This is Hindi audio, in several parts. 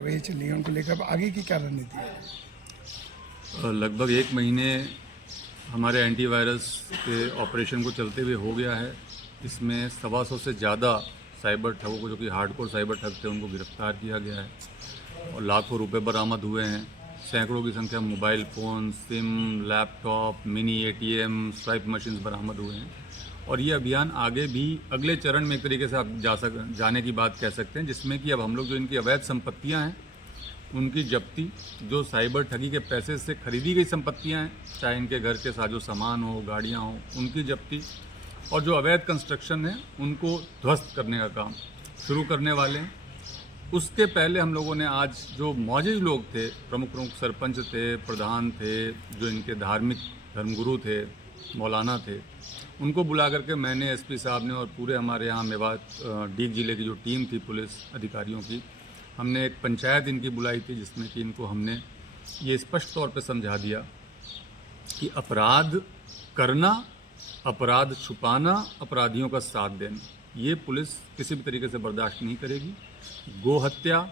वही चल रही है, उनको लेकर अब आगे की क्या रणनीति है? लगभग 1 महीने हमारे एंटीवायरस के ऑपरेशन को चलते हुए हो गया है। इसमें 125 से ज़्यादा साइबर ठगों को, जो कि हार्डकोर साइबर ठग थे, उनको गिरफ्तार किया गया है और लाखों रुपए बरामद हुए हैं। सैकड़ों की संख्या mobile phone, SIM, laptop, mini ATM, swipe machines बरामद हुए हैं। और ये अभियान आगे भी अगले चरण में एक तरीके से आप जाने की बात कह सकते हैं, जिसमें कि अब हम लोग जो इनकी अवैध संपत्तियां हैं उनकी जब्ती, जो साइबर ठगी के पैसे से खरीदी गई संपत्तियां हैं, चाहे इनके घर के साजो सामान हो, गाड़ियां हो, उनकी जब्ती, और जो अवैध कंस्ट्रक्शन है उनको ध्वस्त करने का काम शुरू करने वाले हैं। उसके पहले हम लोगों ने आज जो मौजूद लोग थे, प्रमुख सरपंच थे, प्रधान थे, जो इनके धार्मिक धर्मगुरु थे, मौलाना थे, उनको बुला करके मैंने SP साहब ने और पूरे हमारे यहाँ मेवात डीग जिले की जो टीम थी पुलिस अधिकारियों की, हमने एक पंचायत इनकी बुलाई थी, जिसमें कि इनको हमने ये स्पष्ट तौर पे समझा दिया कि अपराध करना, अपराध छुपाना, अपराधियों का साथ देना, ये पुलिस किसी भी तरीके से बर्दाश्त नहीं करेगी। गो हत्या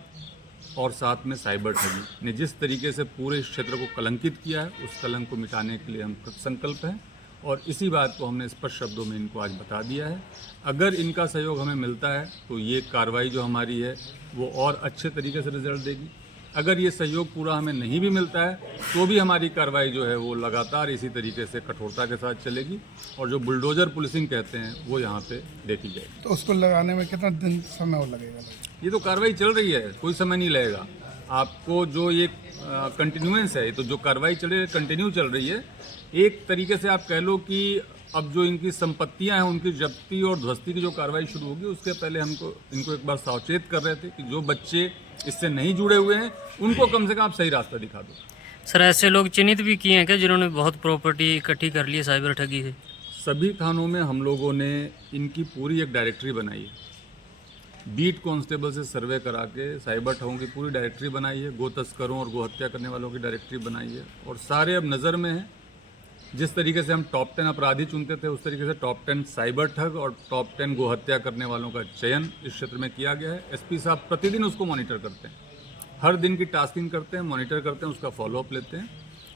और साथ में साइबर ठगी ने जिस तरीके से पूरे क्षेत्र को कलंकित किया है, उस कलंक को मिटाने के लिए हम संकल्प हैं और इसी बात को हमने स्पष्ट शब्दों में इनको आज बता दिया है। अगर इनका सहयोग हमें मिलता है तो ये कार्रवाई जो हमारी है वो और अच्छे तरीके से रिजल्ट देगी। अगर ये सहयोग पूरा हमें नहीं भी मिलता है तो भी हमारी कार्रवाई जो है वो लगातार इसी तरीके से कठोरता के साथ चलेगी और जो बुलडोजर पुलिसिंग कहते हैं वो यहाँ पे देखी जाएगी। तो उसको लगाने में कितना दिन समय और लगेगा? ये तो कार्रवाई चल रही है, कोई समय नहीं लगेगा। आपको जो ये कंटिन्यूएंस है, तो जो कार्रवाई चल रही है कंटिन्यू चल रही है। एक तरीके से आप कह लो कि अब जो इनकी संपत्तियां हैं उनकी जब्ती और ध्वस्ती की जो कार्रवाई शुरू होगी, उसके पहले इनको एक बार सावचेत कर रहे थे कि जो बच्चे इससे नहीं जुड़े हुए हैं उनको कम से कम आप सही रास्ता दिखा दो। सर, ऐसे लोग चिन्हित भी किए हैं क्या जिन्होंने बहुत प्रॉपर्टी इकट्ठी कर ली है साइबर ठगी से? सभी थानों में हम लोगों ने इनकी पूरी एक डायरेक्टरी बनाई है, बीट कांस्टेबल से सर्वे करा के साइबर ठगों की पूरी डायरेक्टरी बनाई है, गो तस्करों और गो हत्या करने वालों की डायरेक्टरी बनाई है और सारे अब नज़र में हैं। जिस तरीके से हम टॉप 10 अपराधी चुनते थे, उस तरीके से टॉप 10 साइबर ठग और टॉप 10 गो हत्या करने वालों का चयन इस क्षेत्र में किया गया है। SP साहब प्रतिदिन उसको मॉनिटर करते हैं, हर दिन की टास्किंग करते हैं, मॉनिटर करते हैं, उसका फॉलोअप लेते हैं।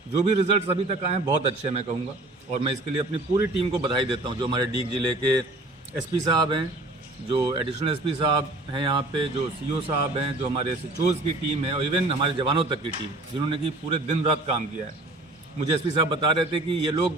जो भी रिजल्ट्स अभी तक आए हैं बहुत अच्छे मैं कहूँगा और मैं इसके लिए अपनी पूरी टीम को बधाई देता हूँ। जो हमारे डीग जिले के SP साहब हैं, जो एडिशनल SP साहब हैं यहाँ पे, जो CO साहब हैं, जो हमारे SHOs की टीम है और इवन हमारे जवानों तक की टीम, जिन्होंने कि पूरे दिन रात काम किया है। मुझे SP साहब बता रहे थे कि ये लोग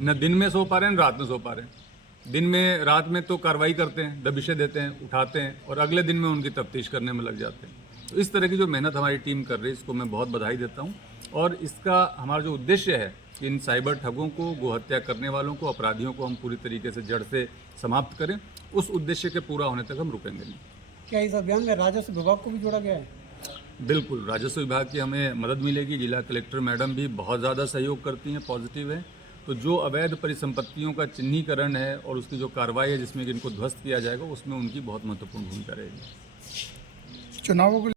न दिन में सो पा रहे हैं न रात में सो पा रहे हैं। दिन में, रात में तो कार्रवाई करते हैं, दबिशें देते हैं, उठाते हैं और अगले दिन में उनकी तफ्तीश करने में लग जाते हैं। तो इस तरह की जो मेहनत हमारी टीम कर रही है, इसको मैं बहुत बधाई देता हूँ और इसका हमारा जो उद्देश्य है कि इन साइबर ठगों को, गो हत्या करने वालों को, अपराधियों को हम पूरी तरीके से जड़ से समाप्त करें, उस उद्देश्य के पूरा होने तक हम रुकेंगे नहीं। क्या इस अभियान में राजस्व विभाग को भी जोड़ा गया है? बिल्कुल, राजस्व विभाग की हमें मदद मिलेगी। जिला कलेक्टर मैडम भी बहुत ज़्यादा सहयोग करती हैं, पॉजिटिव है। तो जो अवैध परिसंपत्तियों का चिन्हीकरण है और उसकी जो कार्रवाई है जिसमें इनको ध्वस्त किया जाएगा, उसमें उनकी बहुत महत्वपूर्ण भूमिका रहेगी। चुनावों को